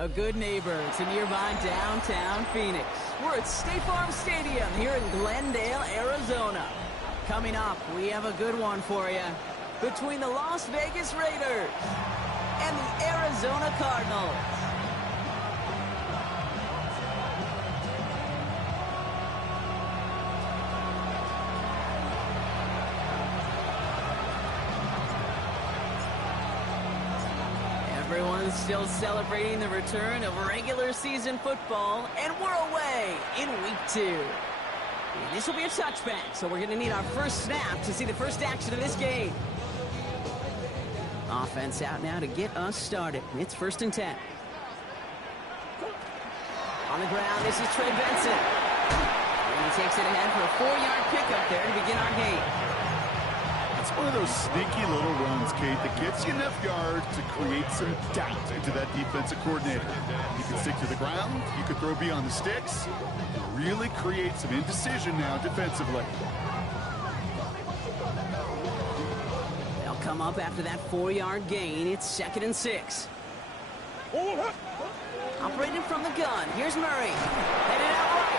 A good neighbor to nearby downtown Phoenix. We're at State Farm Stadium here in Glendale, Arizona. Coming up, we have a good one for you. Between the Las Vegas Raiders and the Arizona Cardinals. Everyone's still celebrating the return of regular season football, and we're away in week 2. And this will be a touchback, so we're going to need our first snap to see the first action of this game. Offense out now to get us started. It's 1st and 10. On the ground, this is Trey Benson. And he takes it ahead for a 4-yard pickup there to begin our game. It's one of those sneaky little runs, Kate, that gets you enough yards to create some doubt into that defensive coordinator. You can stick to the ground, you can throw beyond the sticks, really create some indecision now defensively. They'll come up after that 4-yard gain. It's 2nd and 6. Operating from the gun. Here's Murray. Headed out right.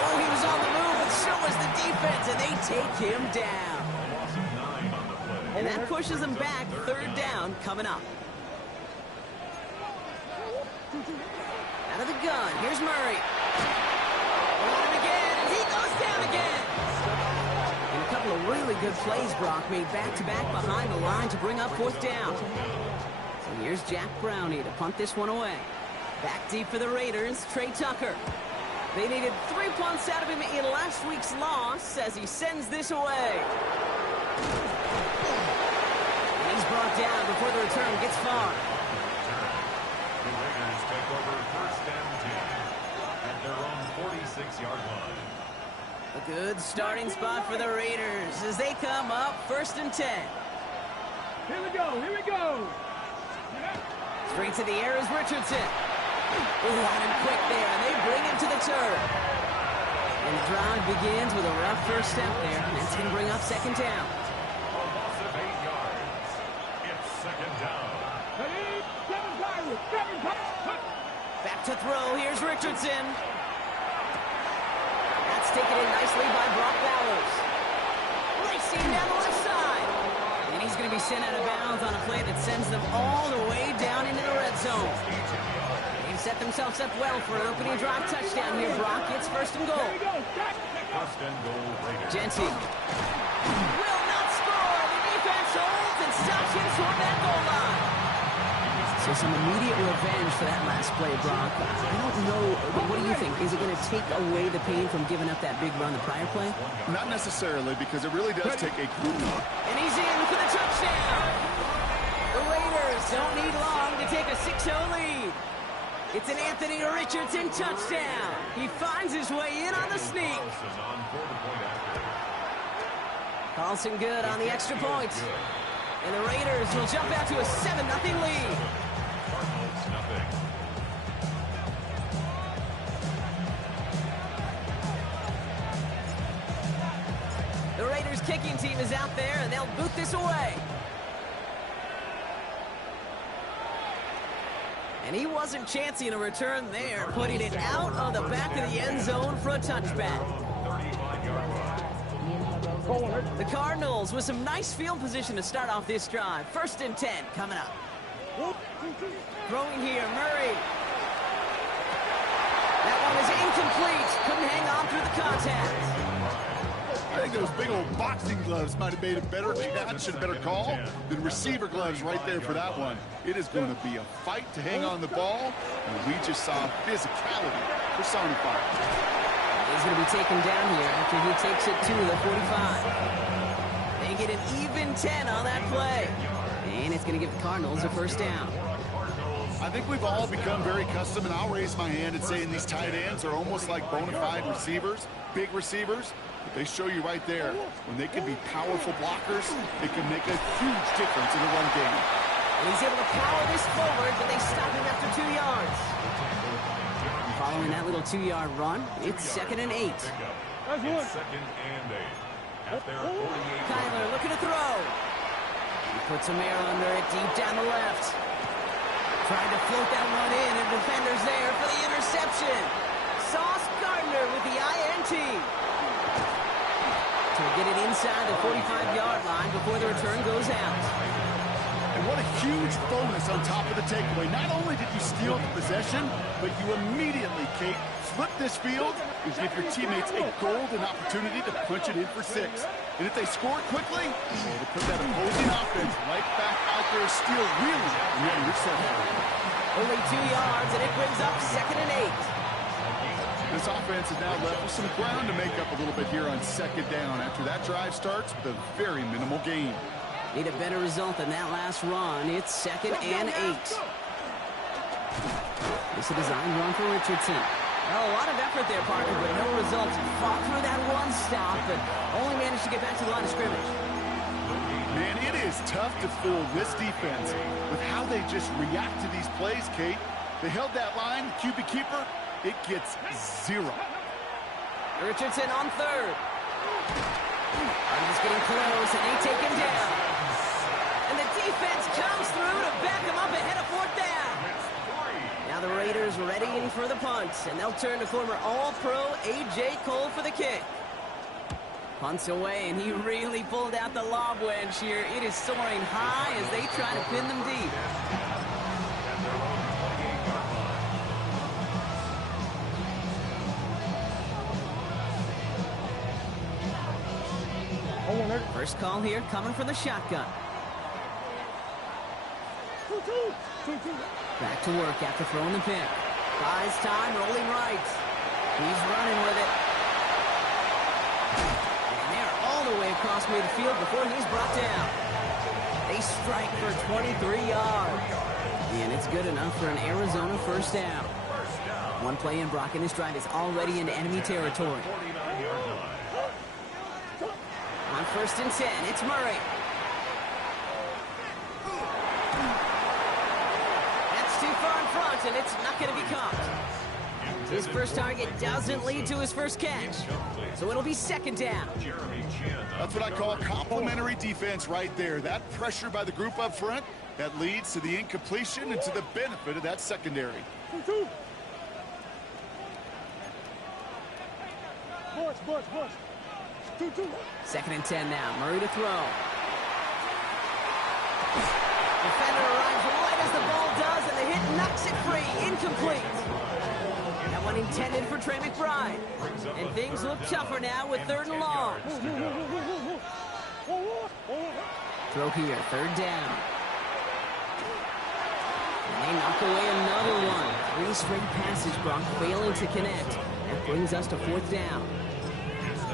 Oh, he was on the move, and so was the defense, and they take him down. And that pushes them back. 3rd down coming up. Out of the gun. Here's Murray. On him again, and he goes down again. And a couple of really good plays Brock made back-to-back behind the line to bring up 4th down. So here's Jack Brownie to punt this one away. Back deep for the Raiders, Trey Tucker. They needed 3 punts out of him in last week's loss as he sends this away. Brought down before the return gets far. The Raiders take over 1st and 10 at their own 46-yard line. A good starting spot for the Raiders as they come up 1st and 10. Here we go, here we go. Straight to the air is Richardson. Ooh, on him quick there, and they bring him to the turf. And the drive begins with a rough first step there. That's going to bring up 2nd down. Back to throw. Here's Richardson. That's taken in nicely by Brock Bowers. Racing down the left side. And he's going to be sent out of bounds on a play that sends them all the way down into the red zone. They've set themselves up well for an opening drive touchdown here, Brock. It's 1st and goal. 1st and goal, Raiders. Genty will not score. The defense holds and stops him toward that goal line. So some immediate revenge for that last play, Brock. I don't know, but what do you think? Is it going to take away the pain from giving up that big run the prior play? Not necessarily, because it really does take a group. And he's in for the touchdown. The Raiders don't need long to take a 6-0 lead. It's an Anthony Richardson touchdown. He finds his way in on the sneak. Carlson good on the extra point. And the Raiders will jump out to a 7-0 lead. The Raiders kicking team is out there, and they'll boot this away. And he wasn't chancing a return there, putting it out of the back of the end zone for a touchback. The Cardinals with some nice field position to start off this drive. 1st and 10 coming up. Throwing here, Murray. That one is incomplete. Couldn't hang on through the contact. I think those big old boxing gloves might have made a better catch and a better call than receiver gloves right there for that one. It is going to be a fight to hang on the ball, and we just saw physicality personified. He's going to be taken down here after he takes it to the 45. They get an even 10 on that play. And it's going to give the Cardinals a 1st down. I think we've all become very accustomed, and I'll raise my hand and say these tight ends are almost like bona fide receivers, big receivers. But they show you right there, when they can be powerful blockers, it can make a huge difference in the run game. And he's able to power this forward, but they stop him after 2 yards. Following that little 2-yard run, it's 2nd and 8. It's 2nd and 8. At their 48. Kyler looking to throw. He puts some air under it deep down the left. Tried to float that one in, and defender's there for the interception. Sauce Gardner with the INT. To get it inside the 45-yard line before the return goes out. And what a huge bonus on top of the takeaway. Not only did you steal the possession, but you immediately, Kate, flip this field and give your teammates a golden opportunity to punch it in for 6. And if they score quickly, they put that opposing offense right back out there, steal really, and then interception. Only 2 yards, and it brings up 2nd and 8. This offense is now left with some ground to make up a little bit here on 2nd down after that drive starts with a very minimal gain. Need a better result than that last run. It's 2nd and 8. It's a design run for Richardson. Well, a lot of effort there, Parker, but no results. Fought through that one stop, but only managed to get back to the line of scrimmage. Man, it is tough to fool this defense with how they just react to these plays, Kate. They held that line, QB keeper, it gets 0. Richardson on 3rd. I'm just getting close, and they take him down. And the defense comes through to back him up ahead of 4th down. Now the Raiders readying for the punt, and they'll turn to former All-Pro A.J. Cole for the kick. Punts away, and he really pulled out the lob wedge here. It is soaring high as they try to pin them deep. First call here coming from the shotgun. Back to work after throwing the pick. Buys time, rolling right. He's running with it. And they're all the way across midfield before he's brought down. They strike for 23 yards. And it's good enough for an Arizona first down. One play in, Brock, and his drive is already into enemy territory. On 1st and 10, it's Murray. That's too far in front, and it's not going to be caught. His first target doesn't lead to his first catch, so it'll be 2nd down. That's what I call complimentary defense right there. That pressure by the group up front, that leads to the incompletion and to the benefit of that secondary. Bush. 2nd and 10 now. Murray to throw. Defender arrives right as the ball does, and the hit knocks it free. Incomplete. That one intended for Trey McBride. And things look tougher now with 3rd and long. Throw here, 3rd down. And they knock away another one. 3 straight passes, Brock, failing to connect. That brings us to 4th down.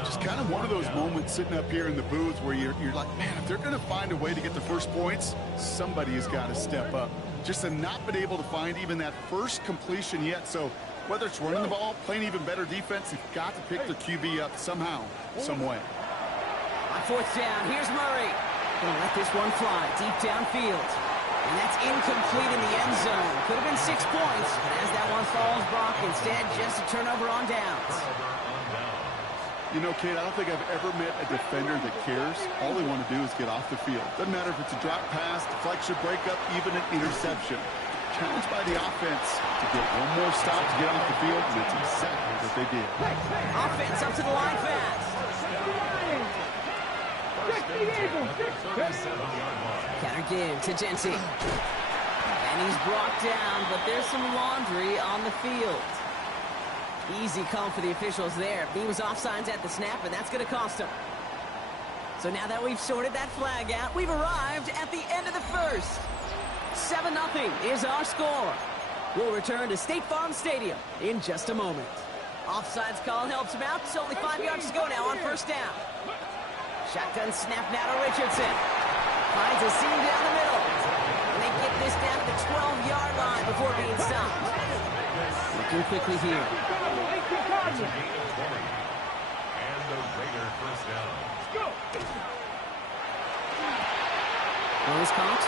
Just kind of one of those moments sitting up here in the booth where you're like, man, if they're going to find a way to get the first points, somebody has got to step up. Just to not been able to find even that first completion yet. So whether it's running the ball, playing even better defense, you've got to pick their QB up somehow, some way. On 4th down, here's Murray. Gonna let this one fly deep downfield. And that's incomplete in the end zone. Could have been 6 points, but as that one falls, Brock, instead just a turnover on downs. You know, Kate, I don't think I've ever met a defender that cares. All they want to do is get off the field. Doesn't matter if it's a drop pass, deflection, breakup, even an interception. Challenged by the offense to get one more stop to get off the field, and that's exactly what they did. Offense up to the line fast. Counter give to Jency. And he's brought down, but there's some laundry on the field. Easy call for the officials there. He was offsides at the snap, and that's going to cost him. So now that we've sorted that flag out, we've arrived at the end of the first. 7-0 is our score. We'll return to State Farm Stadium in just a moment. Offsides call helps him out. It's only 5 yards to go now on 1st down. Shotgun snap now to Richardson. Finds a seam down the middle. And they get this down to the 12-yard line before being stopped. Looking quickly here. And the Raiders first down. Nose caught.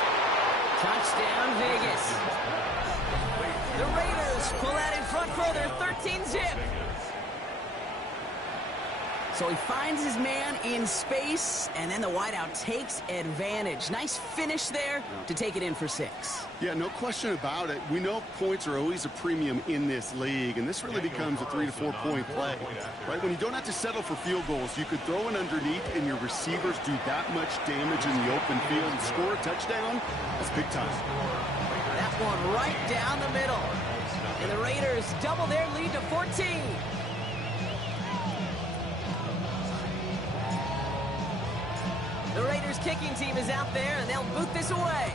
Touchdown, Vegas. The Raiders pull out in front for their 13 zip. So he finds his man in space, and then the wideout takes advantage. Nice finish there to take it in for 6. Yeah, no question about it. We know points are always a premium in this league, and this really becomes a 3 to 4 point play, right? When you don't have to settle for field goals, you could throw it underneath, and your receivers do that much damage in the open field and score a touchdown. That's big time. That one right down the middle. And the Raiders double their lead to 14. The Raiders kicking team is out there, and they'll boot this away.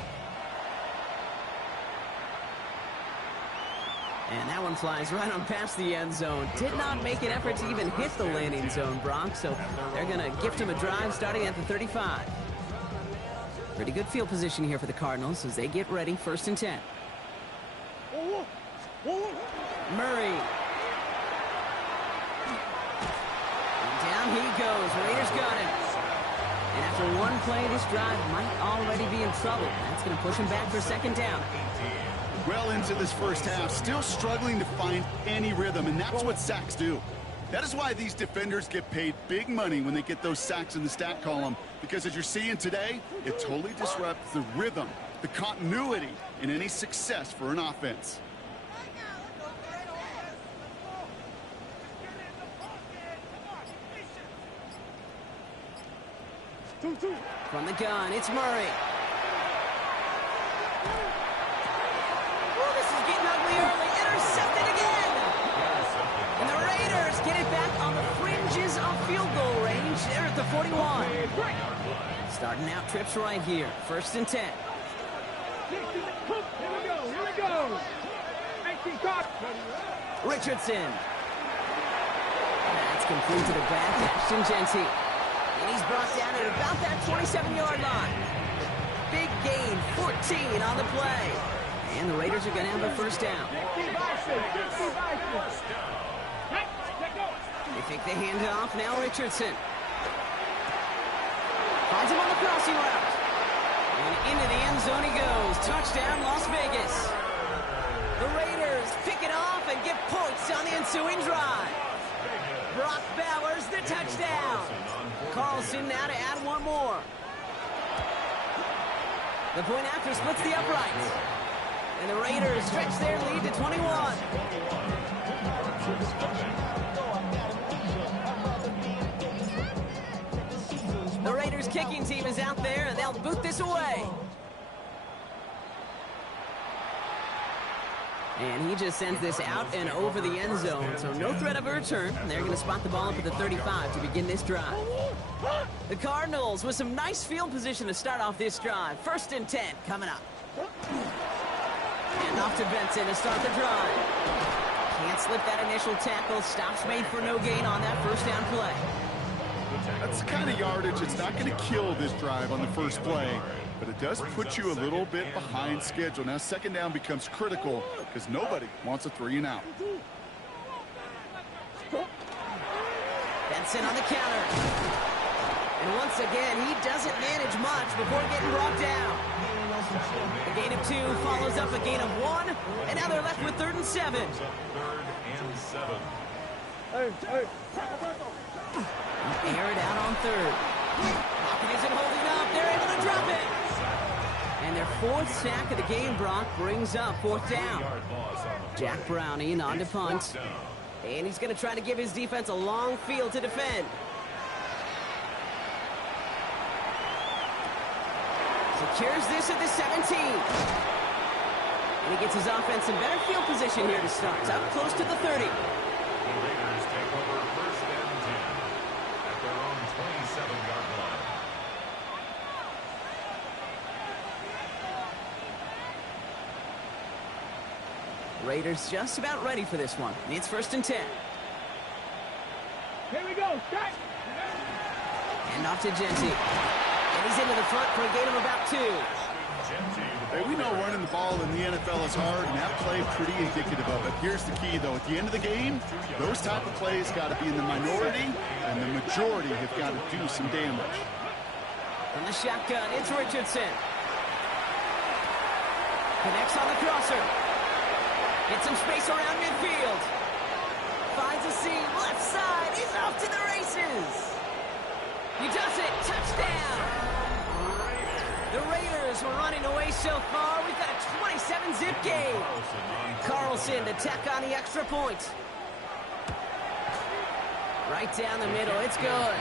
And that one flies right on past the end zone. Did not make an effort to even hit the landing zone, Brock, so they're going to gift him a drive starting at the 35. Pretty good field position here for the Cardinals as they get ready, 1st and 10. Murray. And down he goes. Raiders got him. And after one play, this drive might already be in trouble. That's going to push him back for 2nd down. Well into this first half, still struggling to find any rhythm, and that's what sacks do. That is why these defenders get paid big money when they get those sacks in the stat column, because as you're seeing today, it totally disrupts the rhythm, the continuity in any success for an offense. From the gun, it's Murray. Oh, this is getting ugly early. Intercepted again. And the Raiders get it back on the fringes of field goal range. They're at the 41. Starting out trips right here. 1st and 10. Here we go. Richardson. That's complete to the back. Ashton Genty. And he's brought down at about that 27-yard line. Big gain, 14 on the play. And the Raiders are going to have a 1st down. They take the handoff. Now Richardson. Finds him on the crossing route. And into the end zone he goes. Touchdown, Las Vegas. The Raiders pick it off and get points on the ensuing drive. Brock Bowers, the touchdown. Carlson now to add one more. The point after splits the uprights. And the Raiders stretch their lead to 21. The Raiders kicking team is out there, and they'll boot this away. And he just sends this out and over the end zone, so no threat of a return. They're going to spot the ball up at the 35 to begin this drive. The Cardinals with some nice field position to start off this drive. 1st and 10 coming up. And off to Benson to start the drive. Can't slip that initial tackle. Stops made for no gain on that 1st down play. That's the kind of yardage it's not going to kill this drive on the first play, but it does put you a little bit behind schedule. Now 2nd down becomes critical because nobody wants a 3 and out. Benson on the counter. And once again, he doesn't manage much before getting brought down. A gain of 2 follows up a gain of 1, and now they're left with 3rd and 7. 3rd and 7. Air it out on 3rd. Pocket isn't holding up. They're able to drop it. And their 4th sack of the game, Brock, brings up 4th down. Jack Browning on to punt. And he's going to try to give his defense a long field to defend. Secures this at the 17. And he gets his offense in better field position here to start. It's up close to the 30. The Raiders take over 1st and 10 at their own 27-yard line. Raiders just about ready for this one. It's 1st and 10. Here we go. Start. And off to Genty. And he's into the front for a gain of about 2. Hey, we know running the ball in the NFL is hard, and that play pretty indicative of it. Here's the key, though. At the end of the game, those type of plays got to be in the minority, and the majority have got to do some damage. From the shotgun, it's Richardson. Connects on the crosser. Gets some space around midfield. Finds finds a seam. Left side. He's off to the races. He does it. Touchdown. The Raiders were running away so far. We've got a 27-zip game. Carlson to tack on the extra point. Right down the middle. It's good.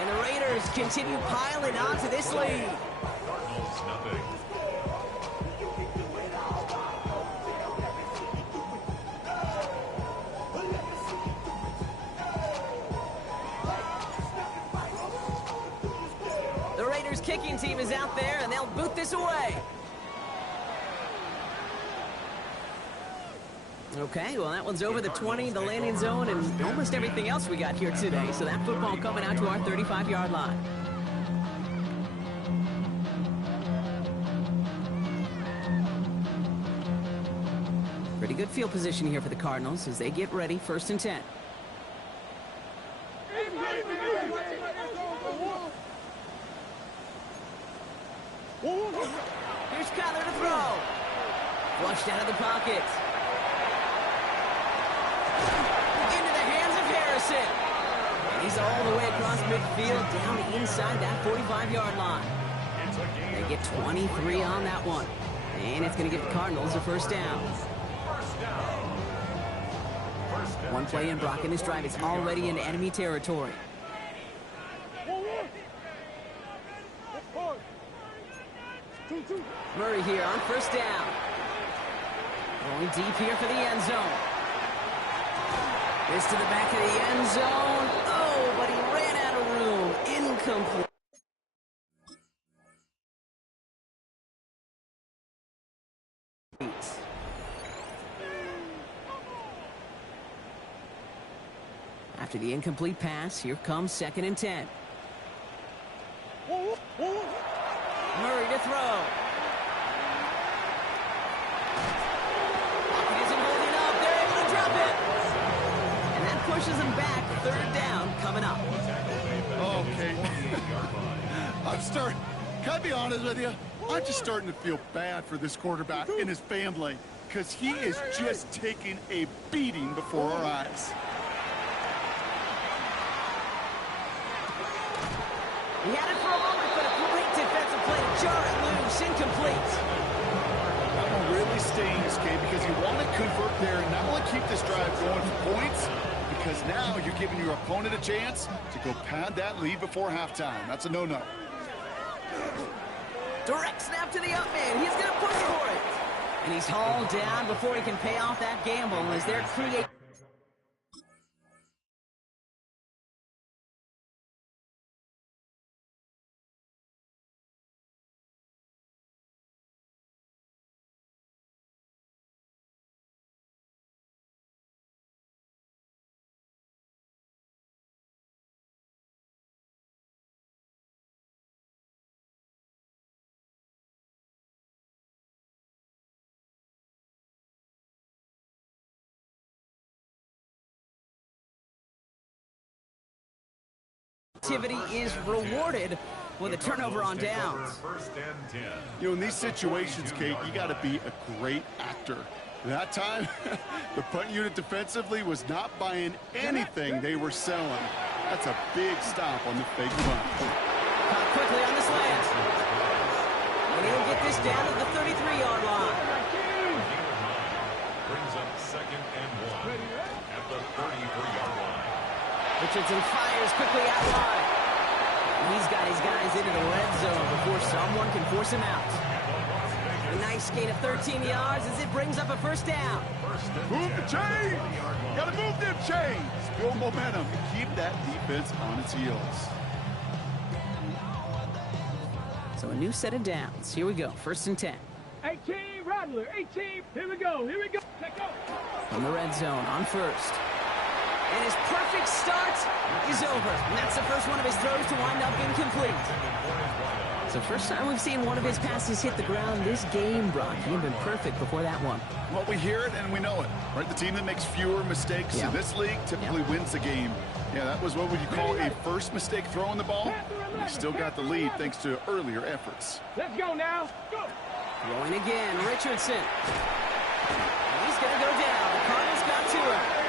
And the Raiders continue piling onto this lead. Cardinals nothing. The Raiders kicking team is out there, and they'll boot this away. Okay, well, that one's over the 20, the landing zone, and almost everything else we got here today. So that football coming out to our 35-yard line. Pretty good field position here for the Cardinals as they get ready, 1st and 10. Here's Kyler to throw. Flushed out of the pocket. Into the hands of Harrison. And he's all the way across midfield down the inside that 45-yard line. They get 23 on that one. And it's going to give the Cardinals a 1st down. One play in, Brock, in this drive. It's already in enemy territory. Murray here on 1st down. Going deep here for the end zone. This to the back of the end zone. Oh, but he ran out of room. Incomplete. After the incomplete pass, here comes 2nd and 10. Murray to throw. He isn't holding up. They're able to drop it. And that pushes him back. 3rd down coming up. Okay. Can I be honest with you? I'm just starting to feel bad for this quarterback and his family because he is just taking a beating before our eyes. He had it for a moment, but a great defensive play to jar it loose. Incomplete. That one really stings, Kate, because you want to convert there and not only keep this drive going for points, because now you're giving your opponent a chance to go pad that lead before halftime. That's a no-no. Direct snap to the up man. He's going to push for it. And he's hauled down before he can pay off that gamble as they're creating. Activity is rewarded with a turnover on downs. 1st and 10. You know, in these situations, Kate, you got to be a great actor. That time, the punt unit defensively was not buying anything they were selling. That's a big stop on the fake punt. Caught quickly on the slant. And he'll get this down at the 33-yard line. Brings up 2nd and 1 at the 33-yard line. Richardson fires quickly out wide. He's got his guys into the red zone before someone can force him out. A nice gain of 13 yards as it brings up a 1st down. Move the chains! Got to move them chains! Build momentum and keep that defense on its heels. So a new set of downs. Here we go. 1st and 10. 18, Rattler, 18. Here we go. Take off. From the red zone on 1st. And his perfect start is over. And that's the first one of his throws to wind up incomplete. So first time we've seen one of his passes hit the ground this game, Brock. He had been perfect before that one. Well, we hear it and we know it, right? The team that makes fewer mistakes in this league typically wins the game. Yeah, that was what would you call a first mistake throwing the ball. He still got the lead thanks to earlier efforts. Let's go now. Go. Throwing again, Richardson. And he's going to go down. The Cardinals got to him.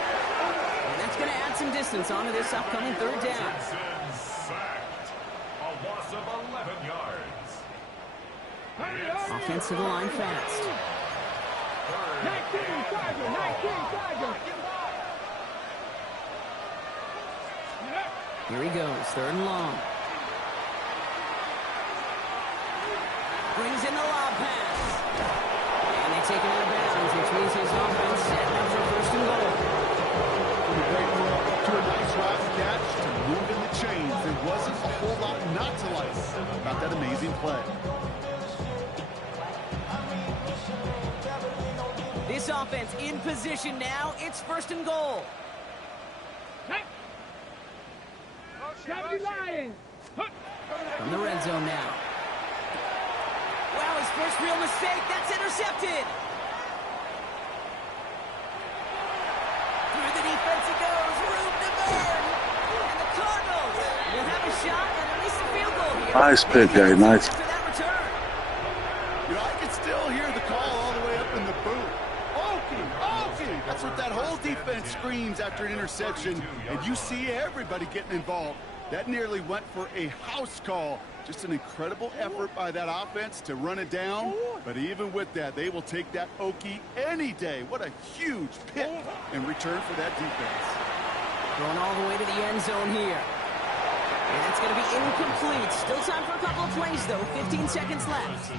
going to add some distance onto this upcoming third down. Sacked. A loss of 11 yards. Offense to the line fast. 19 Tiger. Here he goes, third and long. Brings in the lob pass. And they take him out of bounds, which means his offense set up for first and goal. From a great throw to a nice route catch to moving the chains. There wasn't a whole lot not to like about that amazing play. This offense in position now. It's first and goal. From the red zone now. Wow, his first real mistake. That's intercepted. Through the defense it goes. Room to burn. And the Cardinals will have a shot at least a field goal here. Nice pick, Gary. Nice. After that return. You know, I can still hear the call all the way up in the booth. Okey! That's what that whole defense screams after an interception. And you see everybody getting involved. That nearly went for a house call. Just an incredible effort by that offense to run it down. But even with that, they will take that Okey any day. What a huge pick in return for that defense. Going all the way to the end zone here. And that's going to be incomplete. Still time for a couple of plays, though. 15 seconds left.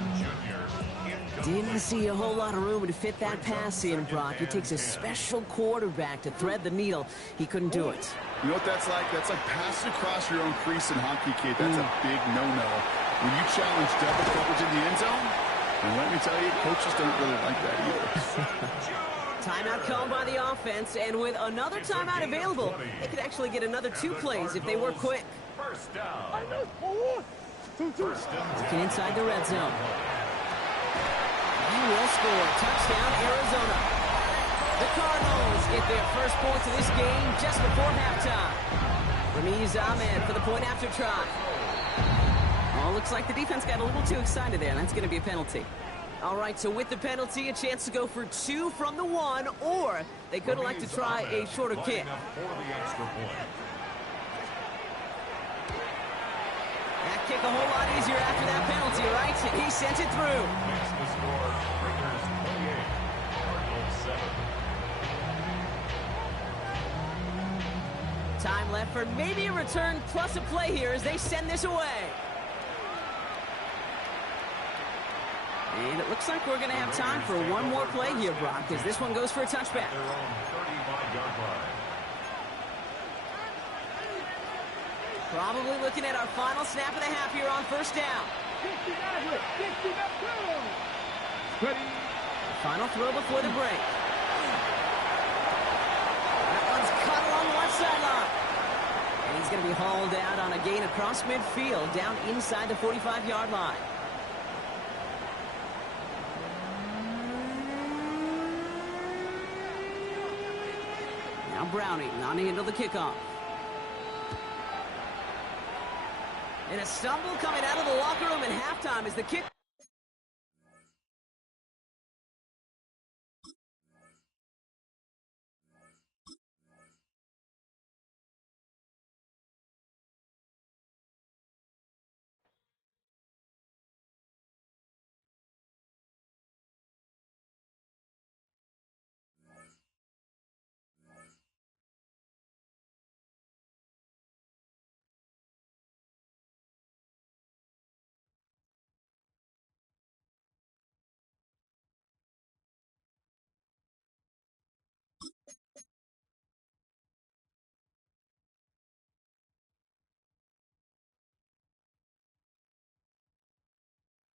Didn't see a whole lot of room to fit that pass in, Brock. It takes a special quarterback to thread the needle. He couldn't do it. You know what that's like? That's like passing across your own crease in hockey, kid. That's a big no-no. When you challenge double coverage in the end zone, and let me tell you, coaches don't really like that either. Timeout called by the offense, and with another timeout available, they could actually get another 2 plays if they work quick. First down. Looking inside the red zone. He will score. Touchdown, Arizona. The Cardinals get their first points of this game just before halftime. Ramiz Ahmed for the point after try. Oh, looks like the defense got a little too excited there. That's going to be a penalty. All right, so with the penalty, a chance to go for 2 from the 1, or they could elect to try a shorter kick. That kick a whole lot easier after that penalty, right? And he sent it through. Makes the score. Raiders 28, Cardinals 7. Time left for maybe a return plus a play here as they send this away. And it looks like we're going to have time for one more play here, Brock, because this one goes for a touchback. Their own 35-yard line. Probably looking at our final snap of the half here on first down. Final throw before the break. That one's caught along the left sideline. And he's going to be hauled out on a gain across midfield, down inside the 45-yard line. Now Browning on to handle the kickoff. And a stumble coming out of the locker room at halftime as the kick